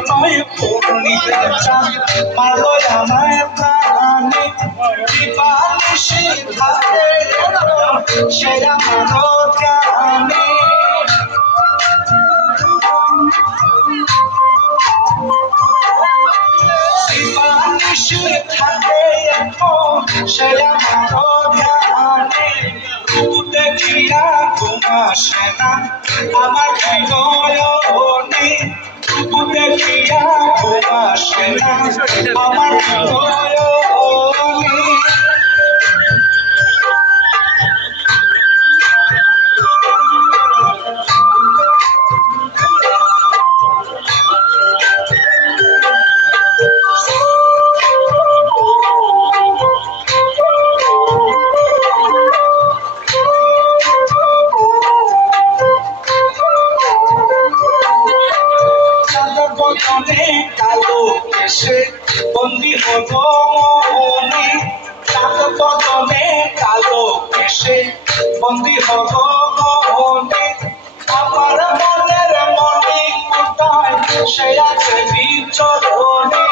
নয় পূর্ণিতে চাঁদ মারলো আমায় প্রাণে দিবানিশি থাকে সেরা মানো জানে দিবানিশি থাকে সেরা মানো জানে দেখিয়া ঘুমাসে না আমার হৃদয়নে দেখিয়া ঘুমাসে না আমার হৃদয়নে বদনে কালো কেশে বন্দি হলো মনে চাঁদ বদনে কালো কেশে বন্দি হলো মনে আমার মনের মনে কোথায় সে আছে বিচরণে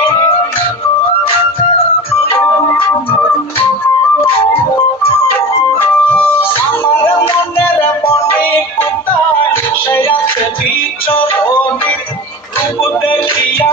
আমার মনের মনে কোথায় সে আছে বিচরণে দেখিয়া